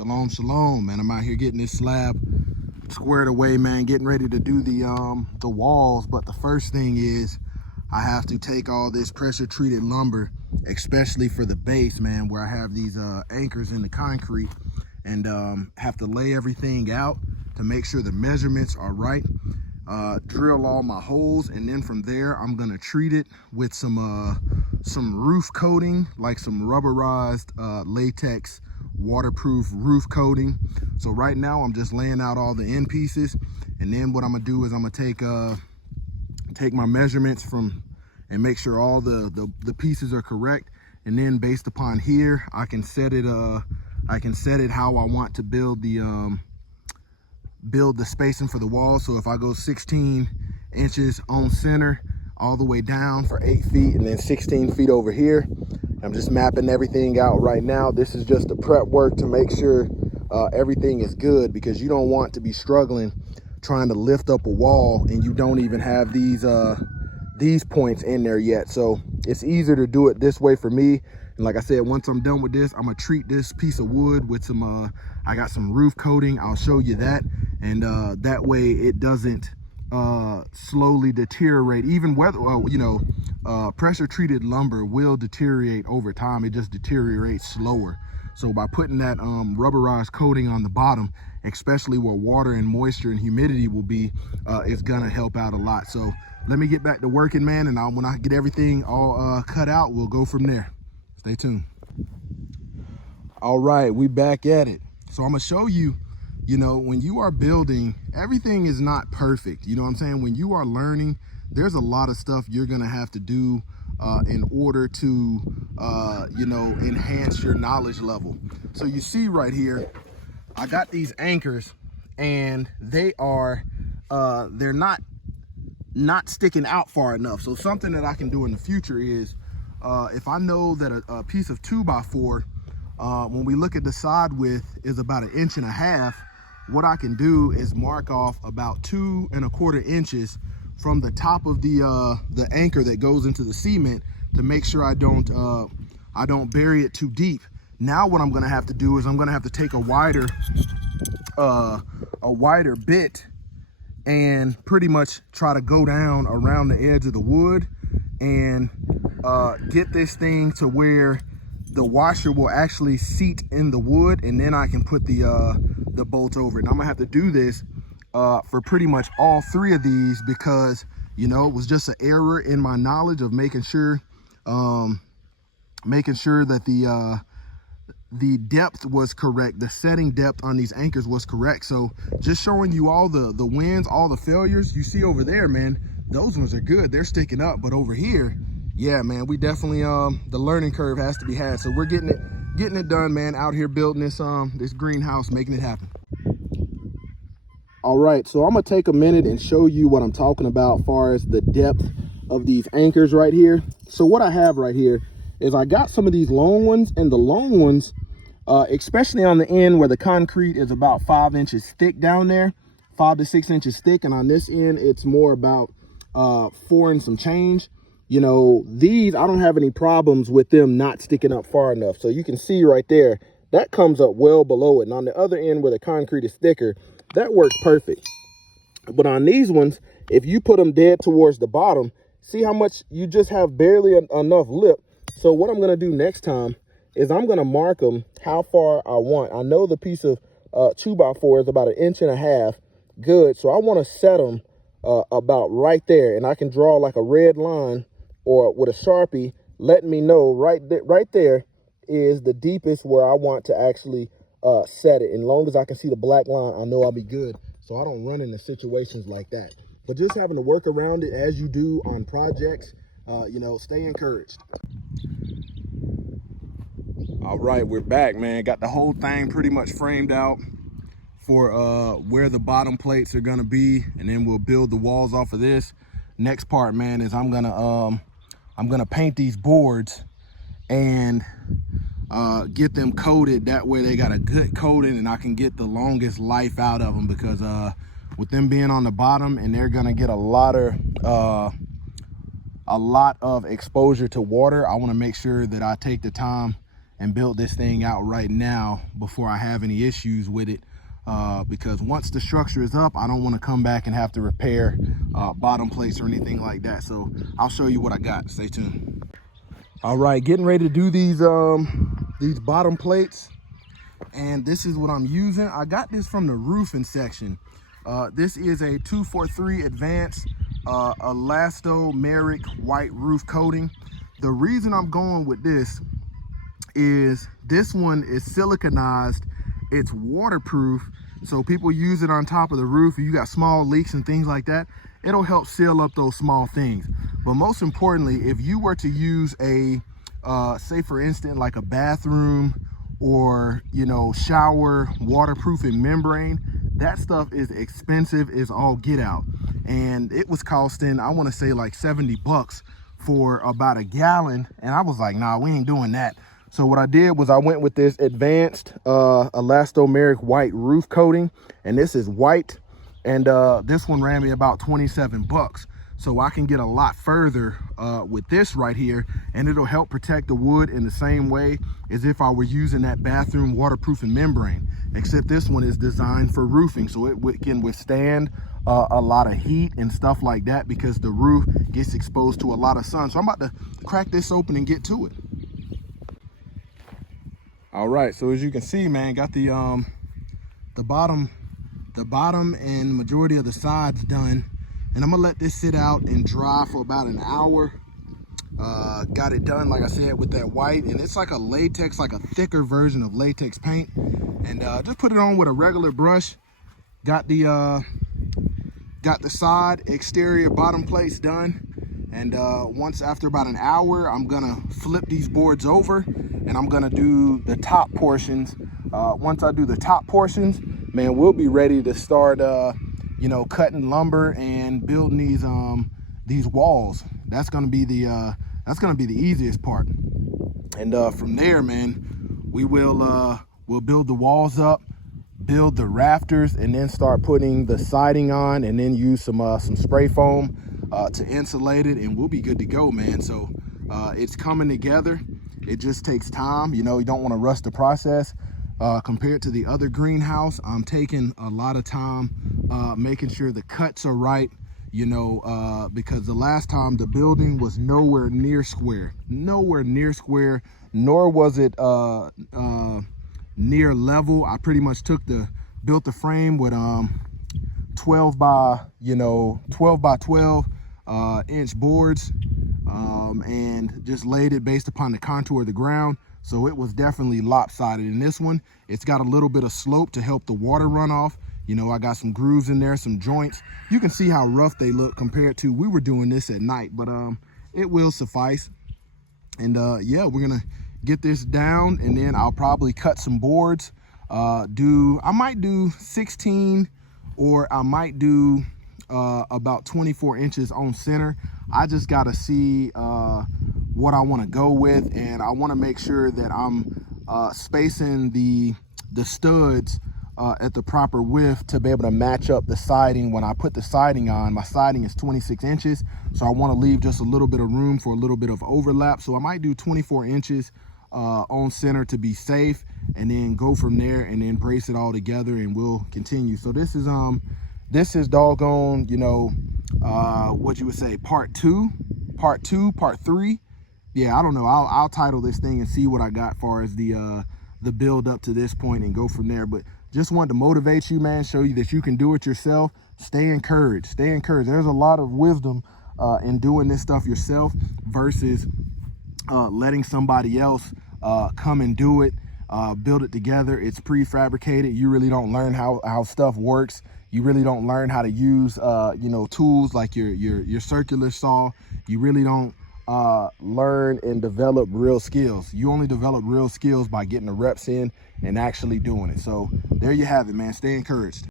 Shalom, shalom, man. I'm out here getting this slab squared away, man, getting ready to do the walls. But the first thing is I have to take all this pressure treated lumber, especially for the base, man, where I have these anchors in the concrete, and have to lay everything out to make sure the measurements are right. Drill all my holes, and then from there I'm gonna treat it with some roof coating, like some rubberized latex waterproof roof coating. So right now I'm just laying out all the end pieces, and then what I'm gonna do is I'm gonna take my measurements from and make sure all the pieces are correct, and then based upon here I can set it how I want to build the spacing for the wall. So if I go 16 inches on center all the way down for 8 feet, and then 16 feet over here, I'm just mapping everything out right now. This is just the prep work to make sure everything is good, because you don't want to be struggling trying to lift up a wall and you don't even have these points in there yet. So it's easier to do it this way for me. And like I said, once I'm done with this, I'm gonna treat this piece of wood with some I got some roof coating. I'll show you that, and that way it doesn't slowly deteriorate. Even whether pressure treated lumber will deteriorate over time. It just deteriorates slower. So by putting that rubberized coating on the bottom, especially where water and moisture and humidity will be, it's gonna help out a lot. So let me get back to working, man, and when I get everything all cut out, we'll go from there. Stay tuned. All right, we back at it. So I'm gonna show you, when you are building, everything is not perfect. You know what I'm saying? When you are learning, there's a lot of stuff you're gonna have to do in order to, enhance your knowledge level. So you see right here, I got these anchors, and they are, they're not sticking out far enough. So something that I can do in the future is, if I know that a piece of 2x4, when we look at the side width is about 1.5 inches, what I can do is mark off about 2¼ inches from the top of the anchor that goes into the cement, to make sure I don't bury it too deep. Now what I'm gonna have to do is I'm gonna have to take a wider bit and pretty much try to go down around the edge of the wood and get this thing to where the washer will actually seat in the wood, and then I can put the bolts over it. And I'm gonna have to do this for pretty much all 3 of these, because it was just an error in my knowledge of making sure that the depth was correct, the setting depth on these anchors was correct. So just showing you all the wins, all the failures you see over there, man, those ones are good, they're sticking up. But over here, yeah, man, we definitely the learning curve has to be had. So we're getting it done, man, out here building this greenhouse, making it happen. All right, so I'm gonna take a minute and show you what I'm talking about as far as the depth of these anchors right here. So what I have right here is I got some of these long ones, and the long ones, especially on the end where the concrete is about 5 inches thick down there, 5 to 6 inches thick, and on this end it's more about 4 and some change. These, I don't have any problems with them not sticking up far enough. So you can see right there, that comes up well below it. And on the other end where the concrete is thicker, that works perfect. But on these ones, if you put them dead towards the bottom, see how much you just have barely enough lip. So what I'm going to do next time is I'm going to mark them how far I want. I know the piece of 2x4 is about 1.5 inches good. So I want to set them about right there, and I can draw like a red line or with a Sharpie, letting me know right there is the deepest where I want to actually set it. And as long as I can see the black line, I know I'll be good, so I don't run into situations like that. But just having to work around it as you do on projects, stay encouraged. All right, we're back, man. Got the whole thing pretty much framed out for where the bottom plates are gonna be, and then we'll build the walls off of this. Next part, man, is I'm gonna paint these boards and get them coated. That way they got a good coating, and I can get the longest life out of them, because with them being on the bottom, and they're gonna get a lot of exposure to water, I want to make sure that I take the time and build this thing out right now before I have any issues with it. Because once the structure is up, I don't want to come back and have to repair bottom plates or anything like that. So I'll show you what I got. Stay tuned. All right, getting ready to do these bottom plates, and this is what I'm using. I got this from the roofing section. This is a 243 Advanced elastomeric white roof coating. The reason I'm going with this is this one is siliconized. It's waterproof, so people use it on top of the roof. If you got small leaks and things like that, it'll help seal up those small things. But most importantly, if you were to use a say for instance like a bathroom or shower waterproofing membrane, that stuff is expensive as all get out, and it was costing, I want to say like 70 bucks for about a gallon, and I was like, nah, we ain't doing that. So what I did was I went with this Advanced elastomeric white roof coating, and this is white, and this one ran me about 27 bucks. So I can get a lot further with this right here, and it'll help protect the wood in the same way as if I were using that bathroom waterproofing membrane, except this one is designed for roofing, so it can withstand a lot of heat and stuff like that, because the roof gets exposed to a lot of sun. So I'm about to crack this open and get to it. All right, so as you can see, man, got the bottom and majority of the sides done, and I'm gonna let this sit out and dry for about an hour. Got it done, like I said, with that white, and it's like a latex, like a thicker version of latex paint, and just put it on with a regular brush. Got the side exterior bottom plates done, and once after about an hour, I'm gonna flip these boards over, and I'm gonna do the top portions. Once I do the top portions, man, we'll be ready to start cutting lumber and building these walls. That's gonna be the easiest part, and from there, man, we'll build the walls up, build the rafters, and then start putting the siding on, and then use some spray foam to insulate it, and we'll be good to go, man. So it's coming together. It just takes time. You don't want to rush the process. Compared to the other greenhouse, I'm taking a lot of time making sure the cuts are right, because the last time the building was nowhere near square, nor was it near level. I pretty much built the frame with 12 by 12 inch boards, and just laid it based upon the contour of the ground. So it was definitely lopsided. In this one, it's got a little bit of slope to help the water run off. I got some grooves in there, some joints. You can see how rough they look compared to, we were doing this at night, but it will suffice. And yeah, we're gonna get this down, and then I'll probably cut some boards. I might do 16, or I might do about 24 inches on center. I just gotta see what I want to go with, and I want to make sure that I'm spacing the studs at the proper width to be able to match up the siding. When I put the siding on, my siding is 26 inches, so I want to leave just a little bit of room for a little bit of overlap. So I might do 24 inches on center to be safe, and then go from there, and then brace it all together, and we'll continue. So this is doggone, what you would say, part two, part three. Yeah, I don't know. I'll title this thing and see what I got far as the build up to this point, and go from there. But just wanted to motivate you, man, show you that you can do it yourself. Stay encouraged. There's a lot of wisdom in doing this stuff yourself versus letting somebody else come and do it, build it together. It's prefabricated. You really don't learn how stuff works. You really don't learn how to use tools like your circular saw. You really don't learn and develop real skills. You only develop real skills by getting the reps in and actually doing it. So there you have it, man. Stay encouraged.